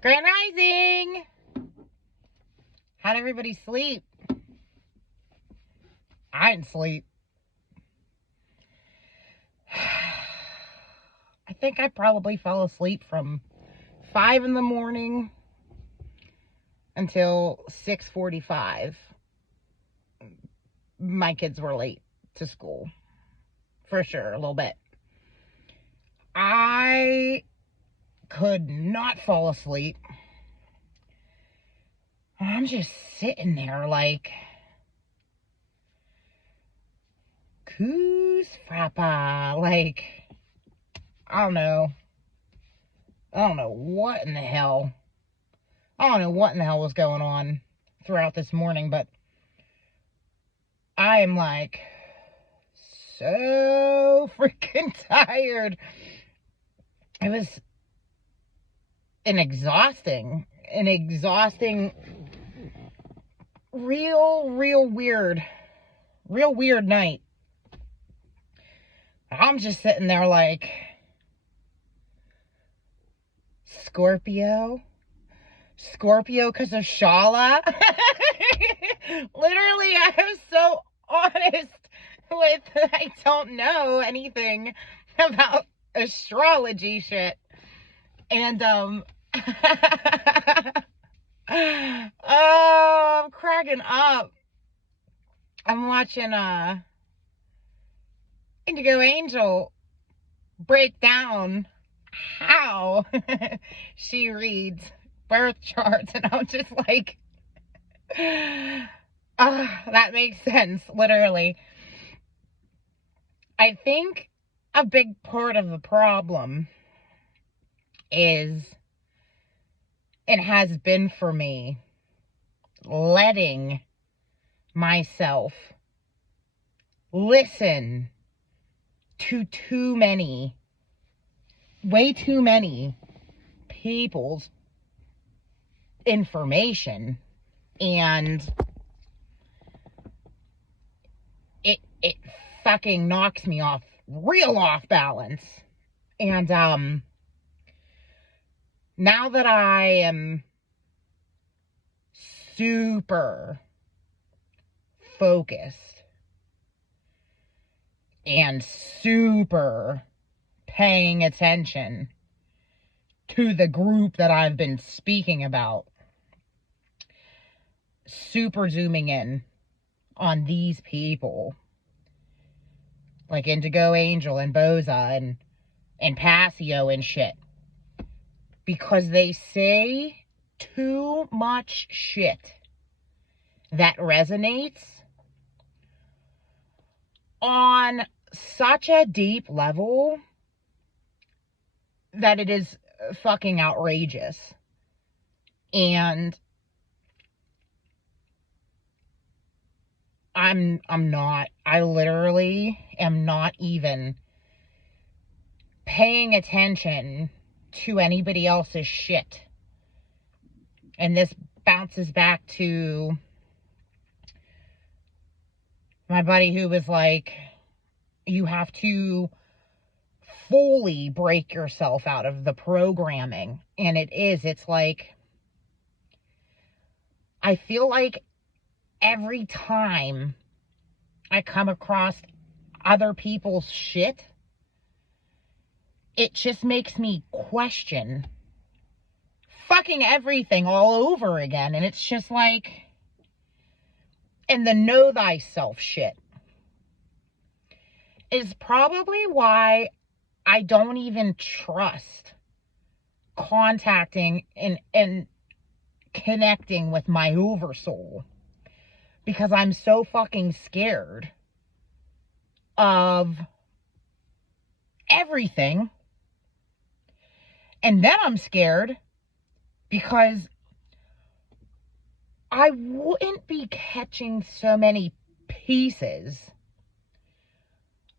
Grand Rising! How'd everybody sleep? I didn't sleep. I think I probably fell asleep from 5 in the morning until 6:45. My kids were late to school. For sure, a little bit. I could not fall asleep. I'm just sitting there like, Coos frappa. Like, I don't know what in the hell. I don't know what in the hell was going on throughout this morning, but I am like so freaking tired. It was an exhausting, real weird night. I'm just sitting there like, Scorpio because of Shala. Literally, I am so honest with, I don't know anything about astrology shit. And, oh, I'm cracking up. I'm watching, Indigo Angel break down how she reads birth charts, and I'm just like, that makes sense, literally. I think a big part of the problem is, and has been for me, letting myself listen to way too many people's information, and it fucking knocks me real off balance. And now that I am super focused and super paying attention to the group that I've been speaking about, super zooming in on these people like Indigo Angel and Boza and Passio and shit, because they say too much shit that resonates on such a deep level that it is fucking outrageous. And I literally am not even paying attention to anybody else's shit. And this bounces back to my buddy who was like, you have to fully break yourself out of the programming. And it's like, I feel like every time I come across other people's shit, it just makes me question fucking everything all over again. And it's just like, and the know thyself shit is probably why I don't even trust contacting and connecting with my oversoul, because I'm so fucking scared of everything. And then I'm scared because I wouldn't be catching so many pieces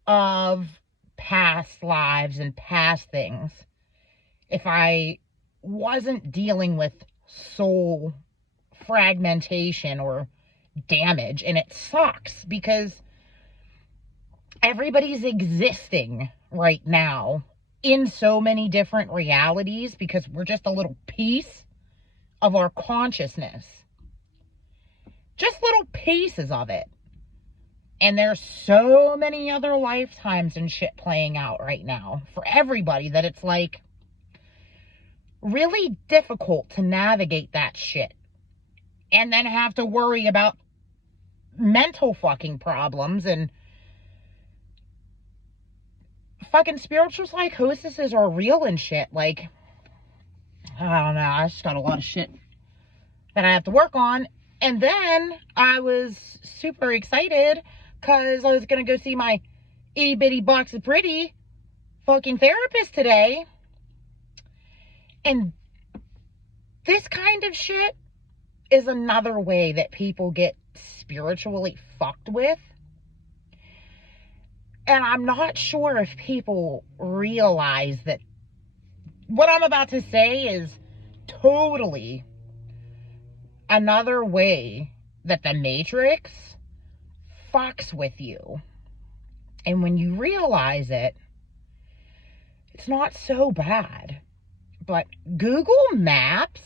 of past lives and past things if I wasn't dealing with soul fragmentation or damage. And it sucks because everybody's existing right now in so many different realities because we're just a little piece of our consciousness. Just little pieces of it. And there's so many other lifetimes and shit playing out right now for everybody that it's like really difficult to navigate that shit. And then have to worry about mental fucking problems and fucking spiritual psychoses are real and shit. Like, I don't know. I just got a lot of shit that I have to work on. And then I was super excited because I was going to go see my itty bitty box of pretty fucking therapist today. And this kind of shit is another way that people get spiritually fucked with. And I'm not sure if people realize that what I'm about to say is totally another way that the Matrix fucks with you. And when you realize it, it's not so bad. But Google Maps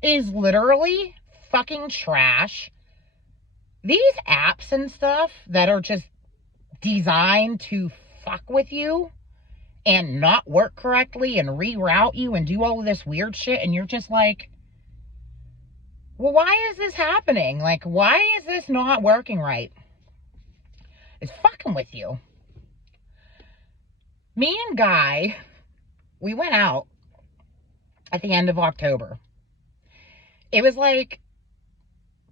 is literally fucking trash. These apps and stuff that are just designed to fuck with you and not work correctly and reroute you and do all of this weird shit, and you're just like, well, why is this happening? Like, why is this not working right? It's fucking with you. Me and Guy, we went out at the end of October. It was like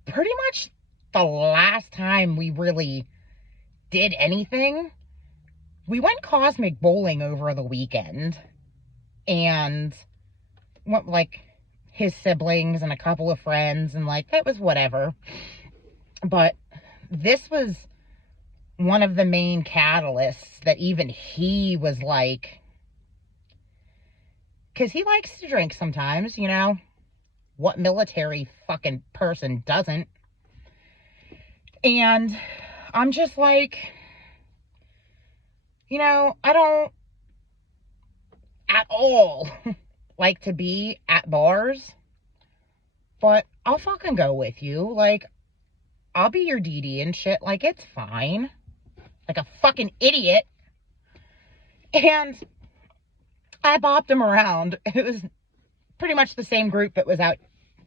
pretty much the last time we really did anything. We went cosmic bowling over the weekend and went like his siblings and a couple of friends, and like that was whatever. But this was one of the main catalysts that even he was like, because he likes to drink sometimes, you know. What military fucking person doesn't? And I'm just like, you know, I don't at all like to be at bars, but I'll fucking go with you. Like, I'll be your DD and shit. Like, it's fine. Like a fucking idiot. And I bopped him around. It was pretty much the same group that was out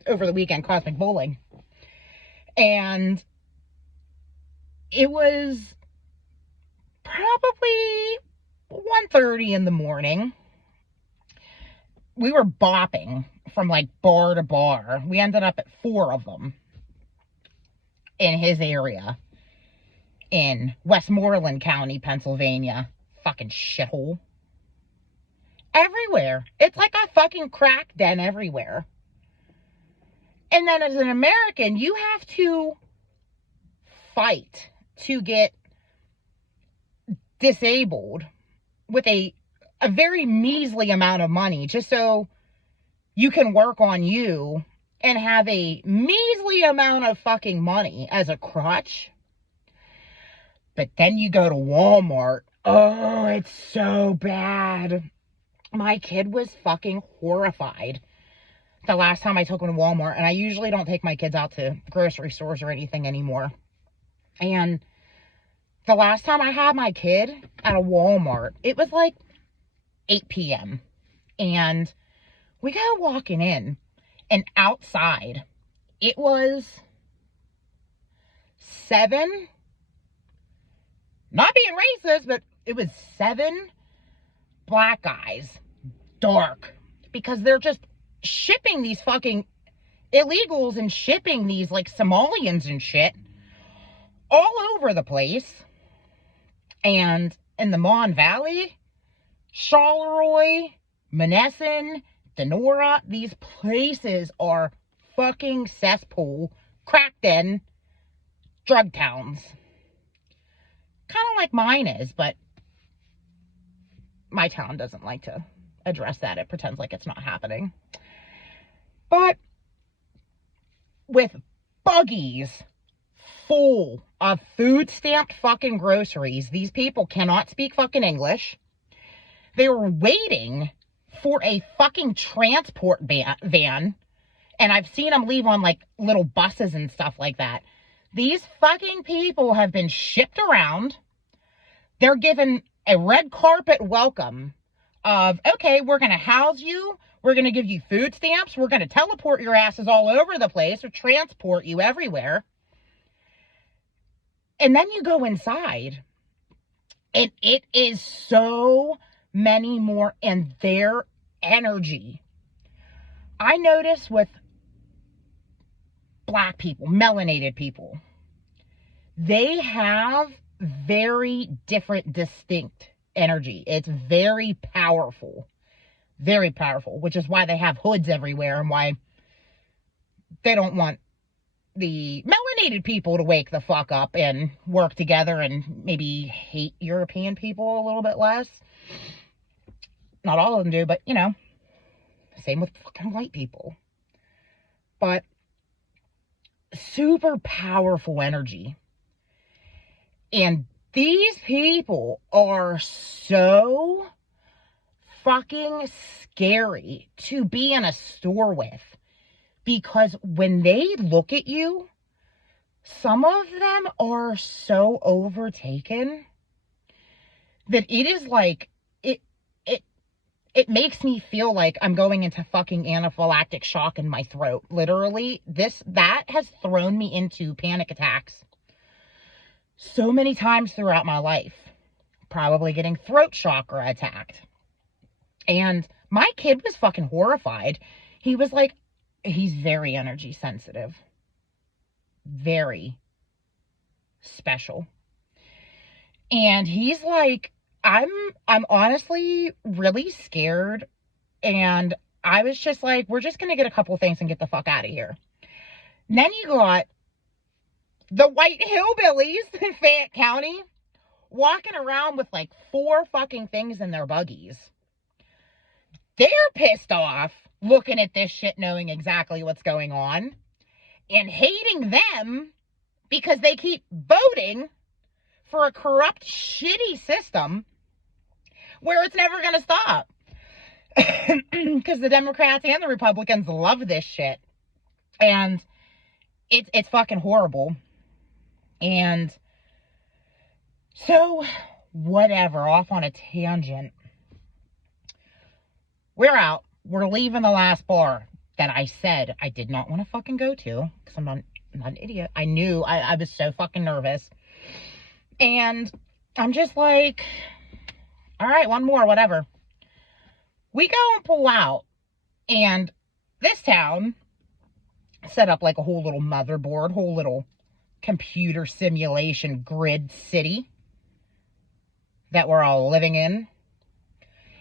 over the weekend cosmic bowling. And it was probably 1:30 in the morning. We were bopping from like bar to bar. We ended up at 4 of them in his area in Westmoreland County, Pennsylvania. Fucking shithole. Everywhere. It's like a fucking crack den everywhere. And then as an American, you have to fight to get disabled with a very measly amount of money just so you can work on you and have a measly amount of fucking money as a crutch. But then you go to Walmart. Oh, it's so bad. My kid was fucking horrified the last time I took him to Walmart. And I usually don't take my kids out to grocery stores or anything anymore. And the last time I had my kid at a Walmart, it was like 8 p.m. And we go walking in. And outside, it was 7, not being racist, but it was 7 black guys, dark, because they're just shipping these fucking illegals and shipping these like Somalians and shit all over the place. And in the Mon Valley, Charleroi, Monessen, Denora, these places are fucking cesspool, crack den, drug towns. Kind of like mine is, but my town doesn't like to address that. It pretends like it's not happening. But with buggies full of food stamped fucking groceries, these people cannot speak fucking English. They were waiting for a fucking transport van. And I've seen them leave on like little buses and stuff like that. These fucking people have been shipped around. They're given a red carpet welcome of, okay, we're going to house you. We're going to give you food stamps. We're going to teleport your asses all over the place or transport you everywhere. And then you go inside and it is so many more, and their energy. I notice with Black people, melanated people, they have very different, distinct energy. It's very powerful, which is why they have hoods everywhere and why they don't want the melanated people to wake the fuck up and work together and maybe hate European people a little bit less. Not all of them do, but, you know, same with fucking white people. But super powerful energy. And these people are so fucking scary to be in a store with. Because when they look at you, some of them are so overtaken that it is like, it makes me feel like I'm going into fucking anaphylactic shock in my throat. Literally, that has thrown me into panic attacks so many times throughout my life. Probably getting throat chakra attacked. And my kid was fucking horrified. He was like, he's very energy sensitive. Very special. And he's like, I'm honestly really scared. And I was just like, we're just going to get a couple things and get the fuck out of here. And then you got the white hillbillies in Fayette County walking around with like 4 fucking things in their buggies. They're pissed off looking at this shit, knowing exactly what's going on, and hating them because they keep voting for a corrupt, shitty system where it's never going to stop. Because the Democrats and the Republicans love this shit. And it's fucking horrible. And so, whatever, off on a tangent. We're out. We're leaving the last bar that I said I did not want to fucking go to. Because I'm not an idiot. I knew. I was so fucking nervous. And I'm just like, all right, one more, whatever. We go and pull out. And this town set up like a whole little motherboard, whole little computer simulation grid city that we're all living in.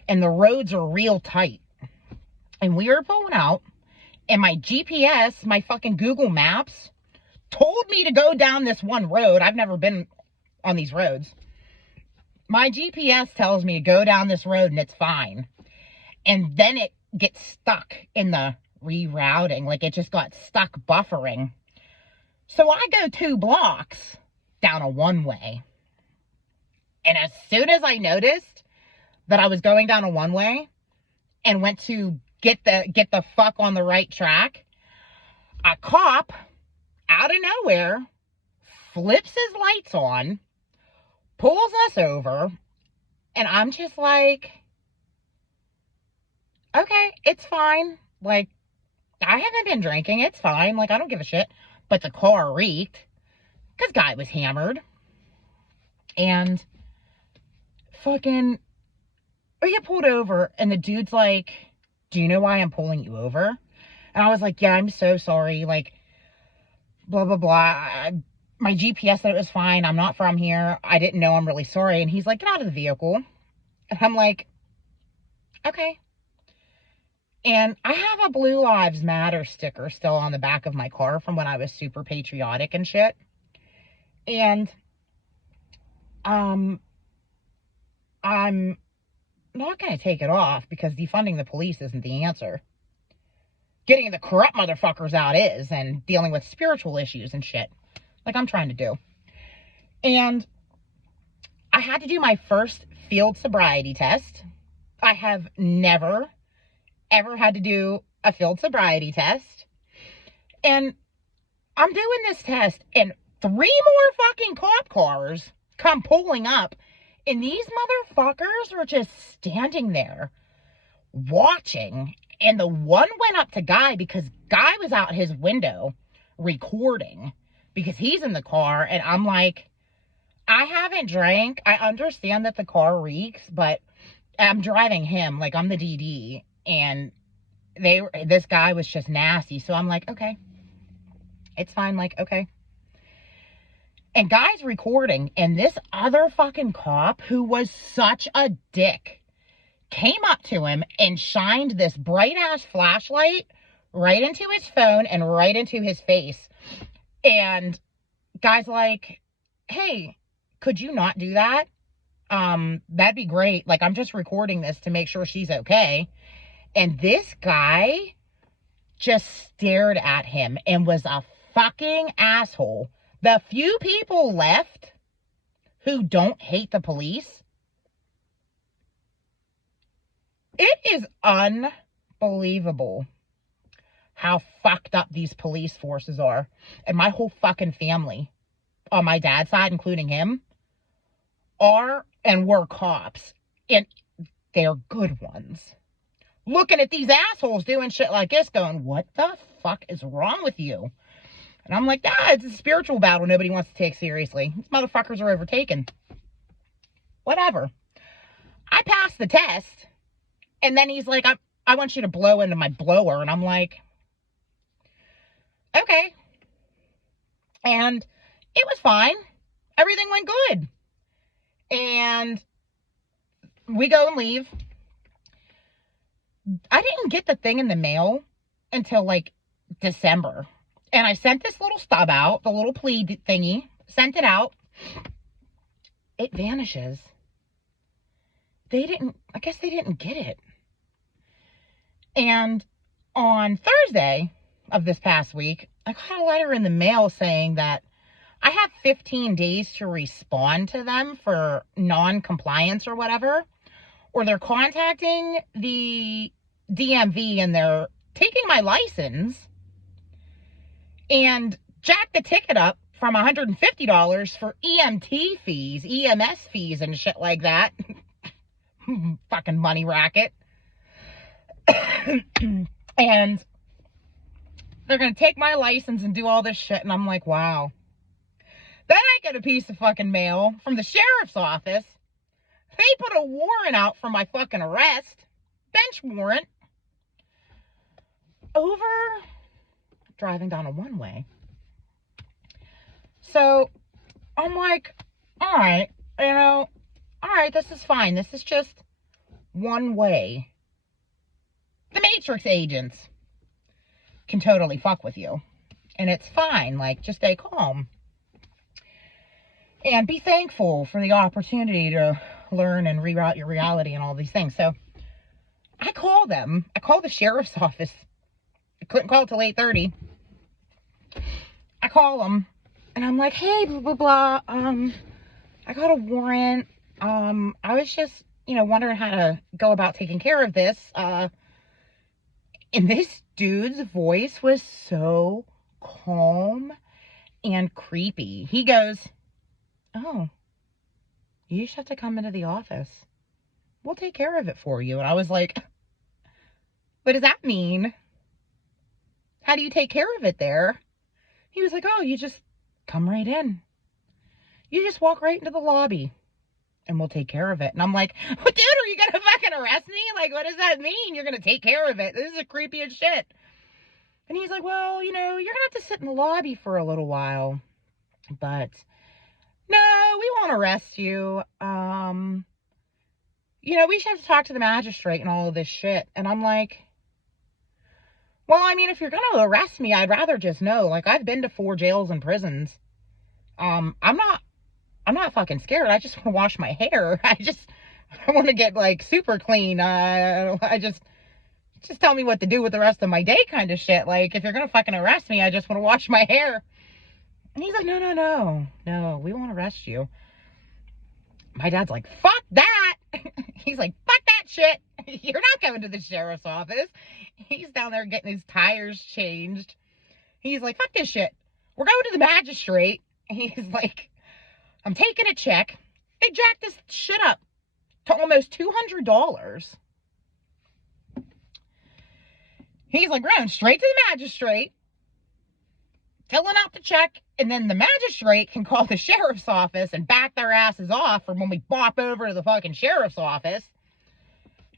And the roads are real tight. And we are pulling out. And my GPS, my fucking Google Maps, told me to go down this one road. I've never been on these roads. My GPS tells me to go down this road and it's fine. And then it gets stuck in the rerouting. Like it just got stuck buffering. So I go 2 blocks down a one-way. And as soon as I noticed that I was going down a one-way and went to get the fuck on the right track, a cop out of nowhere flips his lights on, pulls us over, and I'm just like, okay, it's fine. Like, I haven't been drinking. It's fine. Like, I don't give a shit. But the car reeked because guy was hammered. And fucking, we get pulled over, and the dude's like, do you know why I'm pulling you over? And I was like, yeah, I'm so sorry. Like, blah, blah, blah. My GPS said it was fine. I'm not from here. I didn't know. I'm really sorry. And he's like, get out of the vehicle. And I'm like, okay. And I have a Blue Lives Matter sticker still on the back of my car from when I was super patriotic and shit. And I'm not going to take it off because defunding the police isn't the answer. Getting the corrupt motherfuckers out is, and dealing with spiritual issues and shit like I'm trying to do. And I had to do my first field sobriety test. I have never ever had to do a field sobriety test. And I'm doing this test, and 3 more fucking cop cars come pulling up, and these motherfuckers are just standing there watching. And the one went up to Guy because Guy was out his window recording because he's in the car. And I'm like, I haven't drank. I understand that the car reeks, but I'm driving him. Like, I'm the DD. And this guy was just nasty. So I'm like, okay, it's fine. Like, okay. And Guy's recording, and this other fucking cop who was such a dick came up to him and shined this bright ass flashlight right into his phone and right into his face. And Guy's like, hey, could you not do that? That'd be great. Like, I'm just recording this to make sure she's okay. And this guy just stared at him and was a fucking asshole. The few people left who don't hate the police, it is unbelievable how fucked up these police forces are. And my whole fucking family, on my dad's side, including him, are and were cops. And they're good ones. Looking at these assholes doing shit like this going, what the fuck is wrong with you? And I'm like, it's a spiritual battle nobody wants to take seriously. These motherfuckers are overtaken. Whatever. I passed the test. And then he's like, I want you to blow into my blower. And I'm like, okay. And it was fine. Everything went good. And we go and leave. I didn't get the thing in the mail until like December. And I sent this little stub out, the little plea thingy, sent it out. It vanishes. I guess they didn't get it. And on Thursday of this past week, I got a letter in the mail saying that I have 15 days to respond to them for non-compliance or whatever. Or they're contacting the DMV and they're taking my license and jack the ticket up from $150 for EMT fees, EMS fees and shit like that. Fucking money racket. And they're going to take my license and do all this shit. And I'm like, wow. Then I get a piece of fucking mail from the sheriff's office. They put a warrant out for my fucking arrest. Bench warrant. Over driving down a one-way. So I'm like, all right, this is fine. This is just one way. The Matrix agents can totally fuck with you. And it's fine. Like, just stay calm. And be thankful for the opportunity to learn and reroute your reality and all these things. So I call them. I call the sheriff's office. I couldn't call till 8:30. I call them. And I'm like, hey, blah, blah, blah. I got a warrant. I was just, wondering how to go about taking care of this. And this dude's voice was so calm and creepy. He goes, oh, you just have to come into the office. We'll take care of it for you. And I was like, what does that mean? How do you take care of it there? He was like, oh, you just come right in. You just walk right into the lobby and we'll take care of it. And I'm like, dude, are you going to fucking arrest me? Like, what does that mean? You're going to take care of it. This is creepy as shit. And he's like, well, you're going to have to sit in the lobby for a little while. But no, we won't arrest you. We should have to talk to the magistrate and all of this shit. And I'm like, well, if you're going to arrest me, I'd rather just know. Like, I've been to 4 jails and prisons. I'm not fucking scared. I just want to wash my hair. I want to get like super clean. Just tell me what to do with the rest of my day kind of shit. Like, if you're going to fucking arrest me, I just want to wash my hair. And he's like, no, we won't arrest you. My dad's like, fuck that. He's like, fuck that shit. You're not going to the sheriff's office. He's down there getting his tires changed. He's like, fuck this shit. We're going to the magistrate. He's like, I'm taking a check. They jacked this shit up to almost $200. He's like, we're going straight to the magistrate, filling out the check, and then the magistrate can call the sheriff's office and back their asses off from when we bop over to the fucking sheriff's office.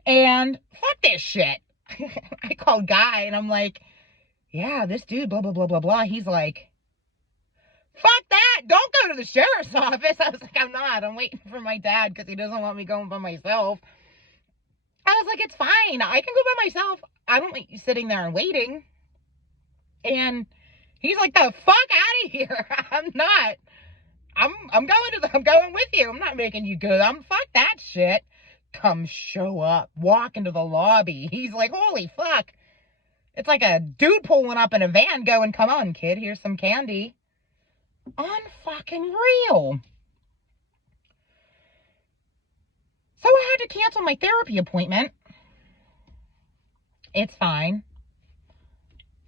And fuck this shit. I called Guy and I'm like, yeah, this dude, blah, blah, blah, blah, blah. He's like, fuck that. Don't go to the sheriff's office. I was like, I'm not. I'm waiting for my dad because he doesn't want me going by myself. I was like, it's fine. I can go by myself. I don't want you sitting there and waiting. And he's like, the fuck out of here. I'm not. I'm going with you. I'm not making you go. Fuck that shit. Come show up. Walk into the lobby. He's like, holy fuck. It's like a dude pulling up in a van going, come on, kid, here's some candy. Unfucking real. So I had to cancel my therapy appointment. It's fine.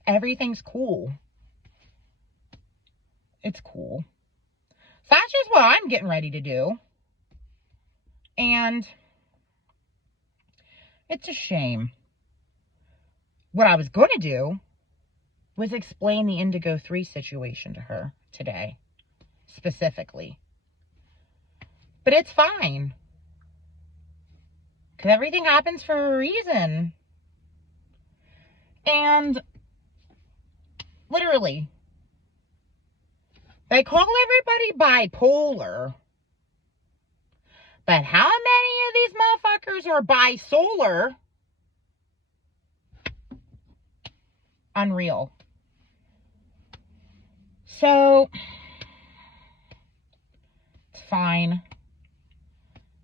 Everything's cool. It's cool. So that's just what I'm getting ready to do. And it's a shame. What I was going to do was explain the Indigo 3 situation to her today, specifically. But it's fine. Because everything happens for a reason. And literally, they call everybody bipolar. But how many of these motherfuckers are bisolar? Unreal. So, it's fine.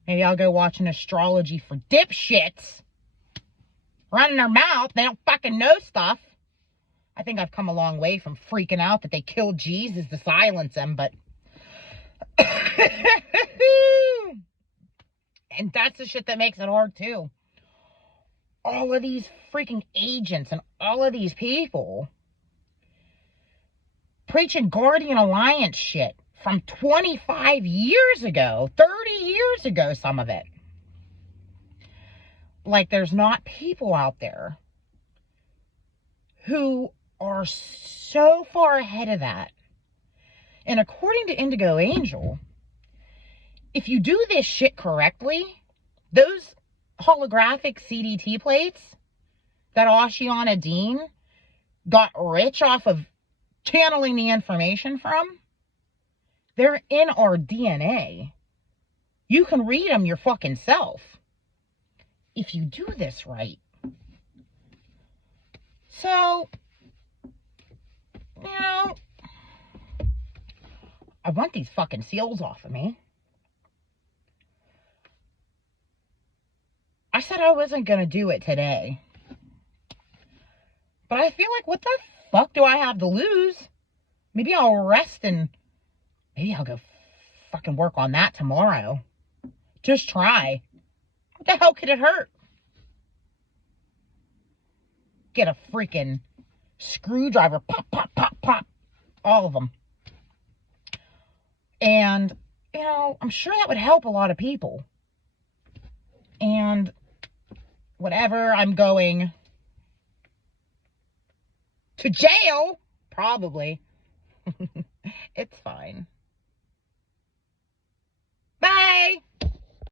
Maybe I'll go watch an astrology for dipshits. Running their mouth. They don't fucking know stuff. I think I've come a long way from freaking out that they killed Jesus to silence him, but... And that's the shit that makes it hard, too. All of these freaking agents and all of these people preaching Guardian Alliance shit from 25 years ago, 30 years ago, some of it. Like there's not people out there who are so far ahead of that. And according to Indigo Angel, if you do this shit correctly, those holographic CDT plates that Ashiana Dean got rich off of channeling the information from, they're in our DNA. You can read them your fucking self if you do this right. So, you know, I want these fucking seals off of me. I said I wasn't going to do it today. But I feel like, what the fuck do I have to lose? Maybe I'll rest and maybe I'll go fucking work on that tomorrow. Just try. What the hell could it hurt? Get a freaking screwdriver. Pop, pop, pop, pop. All of them. And, you know, I'm sure that would help a lot of people. And whatever, I'm going to jail. Probably. It's fine.